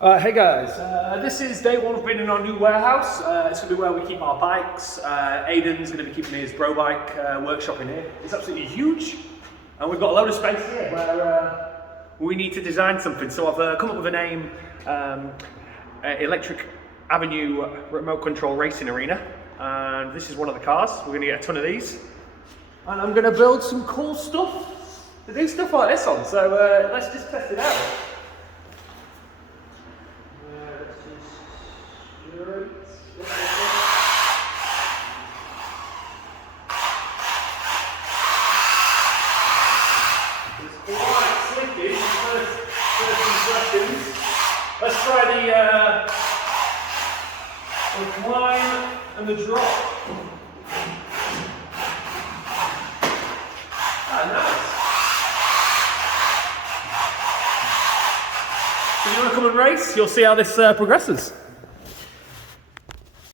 Hey guys, this is day one of being in our new warehouse. It's going to be where we keep our bikes. Aiden's going to be keeping his bro bike workshop in here. It's absolutely huge, and we've got a load of space here where we need to design something. So I've come up with a name, Electric Avenue Remote Control Racing Arena, and this is one of the cars. We're going to get a ton of these, and I'm going to build some cool stuff to do stuff like this on. So let's just test it out. Slippy, first impressions. Let's try the climb and the drop. Nice. If you want to come and race, you'll see how this progresses.